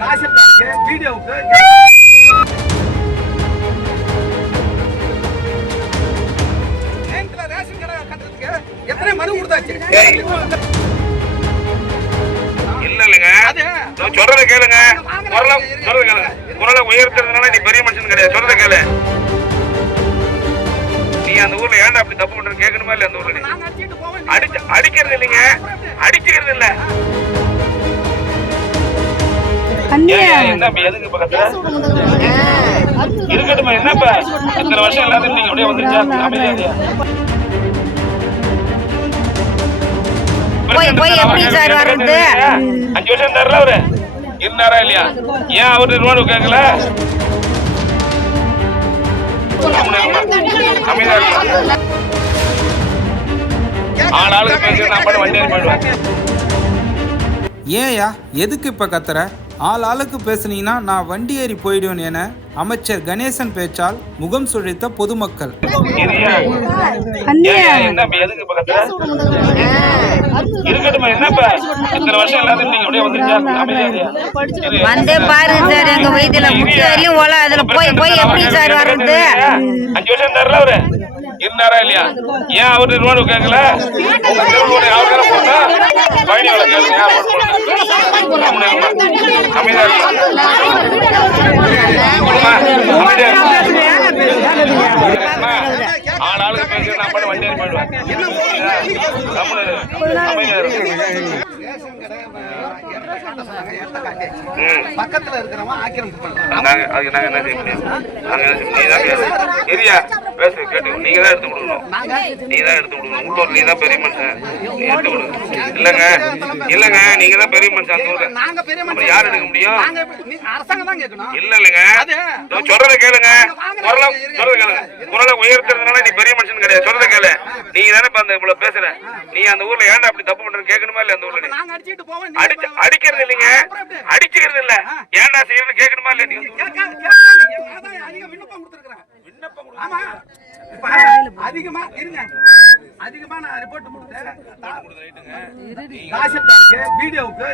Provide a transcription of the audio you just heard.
தாசில்தாருக்கு வீடியோவுக்கு ரேஷன் கடை கட்டுறதுக்கு எத்தனை மனு கொடுத்தாச்சு? இல்லங்க சொல்றத கேளுங்க. குரலை உயர்த்துறதுனால நீ பெரிய மனுஷன் கிடையாது. சொல்றத கேளு. நீ அந்த ஊர்ல ஏன்டா அப்படி தப்பு பண்ற கேட்கணுமா இல்ல? அந்த ஊர்ல அடிக்கிறது இல்லைங்க, அடிச்சுக்கிறது இல்ல. என்ன எதுக்கு இப்ப கத்துற? இருக்கட்டுமா, என்னப்ப இத்தனை வருஷம் எல்லாத்தையும் நீங்க அப்படியே வந்துருச்சா? அமைதியா 5 வருஷம் தரல அவரு இருந்தாரா இல்லையா? ஏன் அவரு ரோடு கேட்கல? ஏயா எதுக்கு இப்ப கத்துற? ஆளுக்கு பேசுனீங்கன்னா நான் வண்டி ஏறி போயிடுவேன் என அமைச்சர் கணேசன் பேச்சால் முகம் சுழித்த பொதுமக்கள். வந்தே பாருங்க சார், எங்க வயிற்றுல முட்டி வரையும் ஓல அதுல போய் போய் எப்படி சார் வர்றது? 5 வருஷம் தரல அவரு இருந்தாரா இல்லையா? ஏன் அவரு ரோடு கேட்கல? ஆளாளுக்கு பேசி நான் பண்ண வண்டி போயிடுவேன். பக்கத்துல இருக்கிறவன் ஆக்கிரமிப்பு பண்றான். அதுக்கு நாங்க என்ன செய்ய முடியும்? பேசு கேட்டு நீங்க தான் எடுத்து கொடுக்கணும். நீ தான் எடுத்து கொடுக்கணும். உள்ளூர் நீ தான் பெரிய மனுஷன், நீ எடுத்து கொடுக்கணும். இல்லங்க நீங்க தான் பெரிய மனுஷன். அந்த ஊர்ல நாங்க பெரிய மனுஷன், யார் எடுக்க முடியும்? அரசாங்கம் தான் கேட்கணும். இல்லங்க சொல்றத கேளுங்க. குரலை உயர்த்துறதுனால நீ பெரிய மனுஷன் கிடையாது. சொல்றத கேளு. நீங்க தானே இப்ப அந்த இவ்வளவு பேசுற. நீ அந்த ஊர்ல ஏன்டா அப்படி தப்பு பண்ற கேட்கணுமா இல்ல? அந்த ஊர்ல அடிக்கிறது இல்லைங்க, அடிச்சுக்கிறது இல்ல. ஏன்டா செய்யறது கேட்கணுமா இல்ல? நீ அதிகமா இருங்க, அதிகமா நான் ரிப்போர்ட் கொடுத்தேன். தாசில்தாருக்கு வீடியோவுக்கு